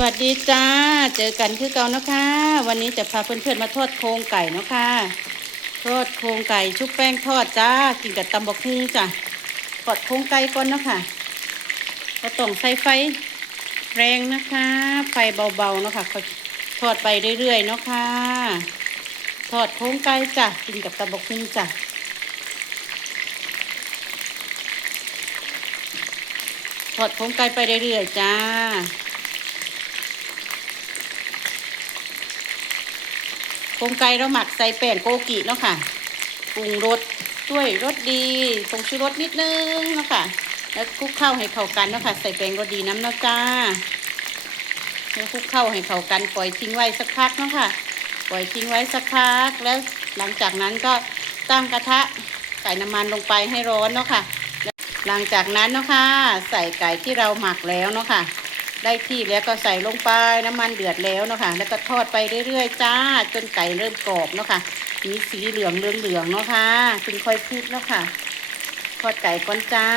วัสดีจ้า เจอกันคือเก่านะคะ วันนี้จะพาเพื่อนๆมาทอดโครงไก่เนาะค่ะทอดโครงไก่ชุบแป้งทอดจ้า กินกับตำบักหุ่งจ้ะทอดโครงไก่ก่อนเนาะค่ะก็ต้องใส่ไฟแรงนะคะ ไฟเบาๆเนาะค่ะทอดไปเรื่อยๆเนาะค่ะทอดโครงไก่จ้ะ กินกับตำบักหุ่งจ้ะทอดโครงไก่ไปเรื่อยๆจ้า โครงไก่เราหมักใส่แป้งโกกิเนาะค่ะปรุงรสด้วยรสดีผงชูรสนิดนึงเนาะค่ะแล้วคลุกเข้าให้เข้ากันเนาะค่ะใส่แป้งรสดีน้ำเนาะจ้าแล้วคลุกเข้าให้เข้ากันปล่อยทิ้งไว้สักพักเนาะค่ะ ปล่อยทิ้งไว้สักพัก แล้วหลังจากนั้นก็ตั้งกระทะใส่น้ำมันลงไปให้ร้อนเนาะค่ะ หลังจากนั้นเนาะค่ะ ใส่ไก่ที่เราหมักแล้วเนาะค่ะ ได้ที่แล้วก็ใส่ลงไปน้ำมันเดือดแล้วเนาะค่ะแล้วก็ทอดไปเรื่อยๆจ้า จนไก่เริ่มกรอบเนาะค่ะมีสีเหลืองเหลืองๆเนาะค่ะจึงค่อยพลิกเนาะค่ะทอดไก่ก่อนจ้า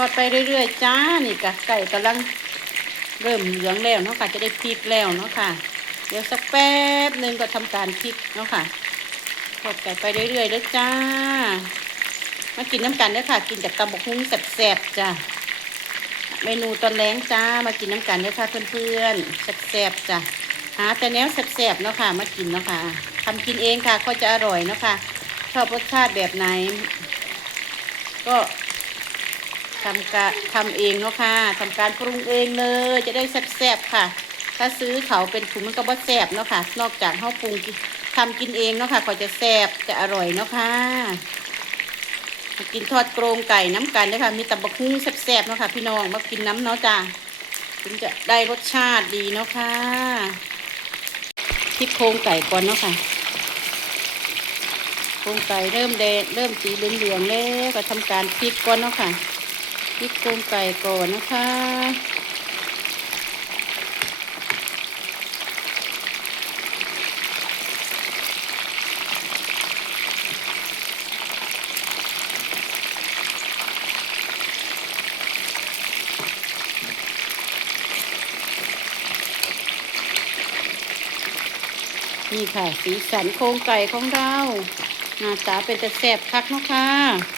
อดไปเรื่อยๆจ้า นี่กะไก่กำลังเริ่มเหลืองแล้วเนาะค่ะ จะได้พริกแล้วเนาะค่ะ เดี๋ยวสักแป๊บหนึ่งก็ทำการพริกเนาะค่ะทอดไก่ไปเรื่อยๆแล้วจ้า มากินน้ำกันเด้อค่ะ กินจากตำบกหุ้งแซ่บๆจ้าเมนูตอนแรงจ้า มากินน้ำกันเด้อค่ะเพื่อนๆแซ่บๆจ้ะหาแต่แนวแซ่บๆเนาะค่ะ มากินเนาะค่ะทำกินเองค่ะก็จะอร่อยเนาะค่ะ ชอบรสชาติแบบไหน ก็ ทำกะทำเองเนาะค่ะทำการปรุงเองเลยจะได้แซ่บๆค่ะ ถ้าซื้อเขาเป็นถุงมันก็บ่แซ่บเนาะค่ะ นอกจากเขาปรุงทำกินเองเนาะค่ะก็จะแซ่บจะอร่อยเนาะค่ะกินทอดโครงไก่น้ำกันเด้อค่ะ มีตับบักหุ่งแซ่บๆเนาะค่ะพี่น้องมากินน้ำเนาะจ้าถึงจะได้รสชาติดีเนาะค่ะพริกโครงไก่ก่อนเนาะค่ะโครงไก่เริ่มแดงเริ่มสีเหลืองๆแล้วก็ทำการพริกก่อนเนาะค่ะ พริกโครงไก่ก่อนนะคะ นี่ค่ะ สีสันโครงไก่ของเราหน้าตาเป็นแต่แสบคักเนาะค่ะ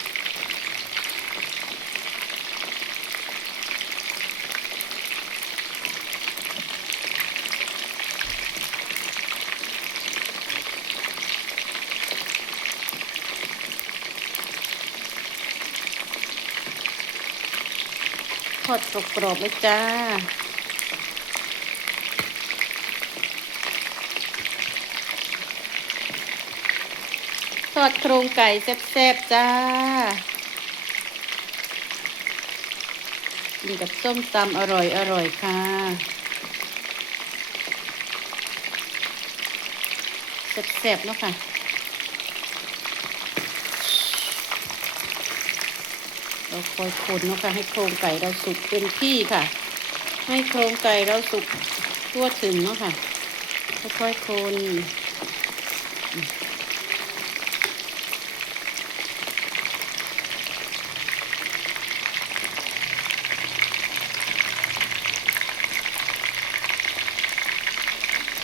อดกรอบๆเลยจ้า ทอดโครงไก่แซ่บๆจ้ากินกับส้มตำอร่อยอร่อยๆค่ะ แซ่บๆเนาะค่ะ เราคอยคนเนาะค่ะให้โครงไก่เราสุกเต็มที่ค่ะ ให้โครงไก่เราสุกทั่วถึงเนาะค่ะค่อยๆคน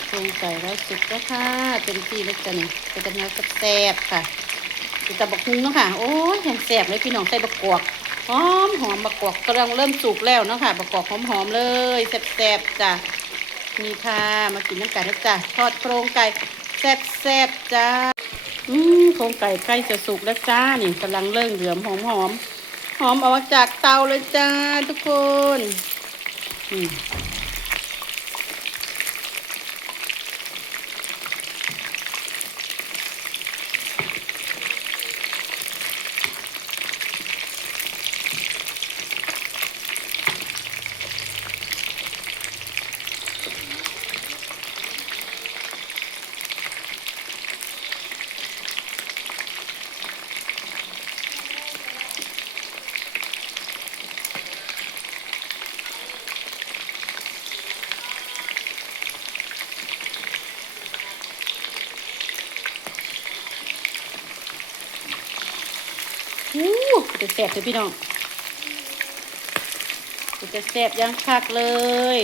โครงไก่เราสุกแล้วค่ะเต็มที่แล้วจ้ะนี่เป็นกำลังแซ่บค่ะเป็นตะบักฮุงเนาะค่ะ โอ้ยแห้งแซ่บเลยพี่น้องใส่บักกวก หอมหอมบักกวกกำลังเริ่มสุกแล้วเนาะค่ะบักกวกหอมหอมๆเลยแซ่บๆจ้ะนี่ค่ะมากินน้ำไก่นะจ้ะทอดโครงไก่แซ่บๆจ้าอืมโครงไก่ใกล้จะสุกแล้วจ้านี่กำลังเริ่มเหลือมหอมหอมหอมออกมาจากเตาเลยจ้าทุกคนอืม ท อู้ จะแสบเลยพี่น้องจะแสบยังคักเลย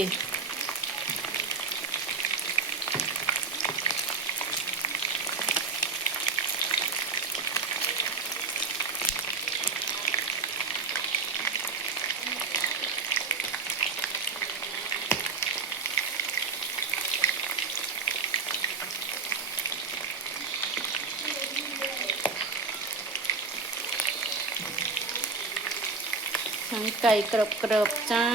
ไก่กรอบกรอบๆจ้า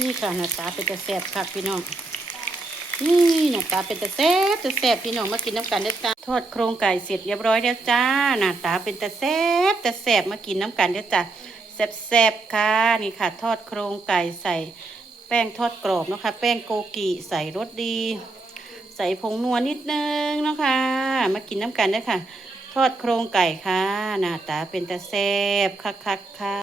นี่ค่ะหน้าตาเป็นตะแสบคักพี่น้องนี่หน้าตาเป็นตะแสบตะแสบพี่น้องมากินน้ำกันเด้อจ้าทอดโครงไก่เสร็จเรียบร้อยแล้วจ้าหน้าตาเป็นตะแสบตะแสบมากินน้ำกันเด้อจ้าแสบแสบๆค่ะนี่ค่ะ ทอดโครงไก่ใส่แป้งทอดกรอบนะคะแป้งโกกิใส่รสดี ใส่ผงนัวนิดนึงนะคะมากินน้ำกันเด้อค่ะ ทอดโครงไก่ค่ะหน้าตาเป็นตะแสบคักๆค่ะ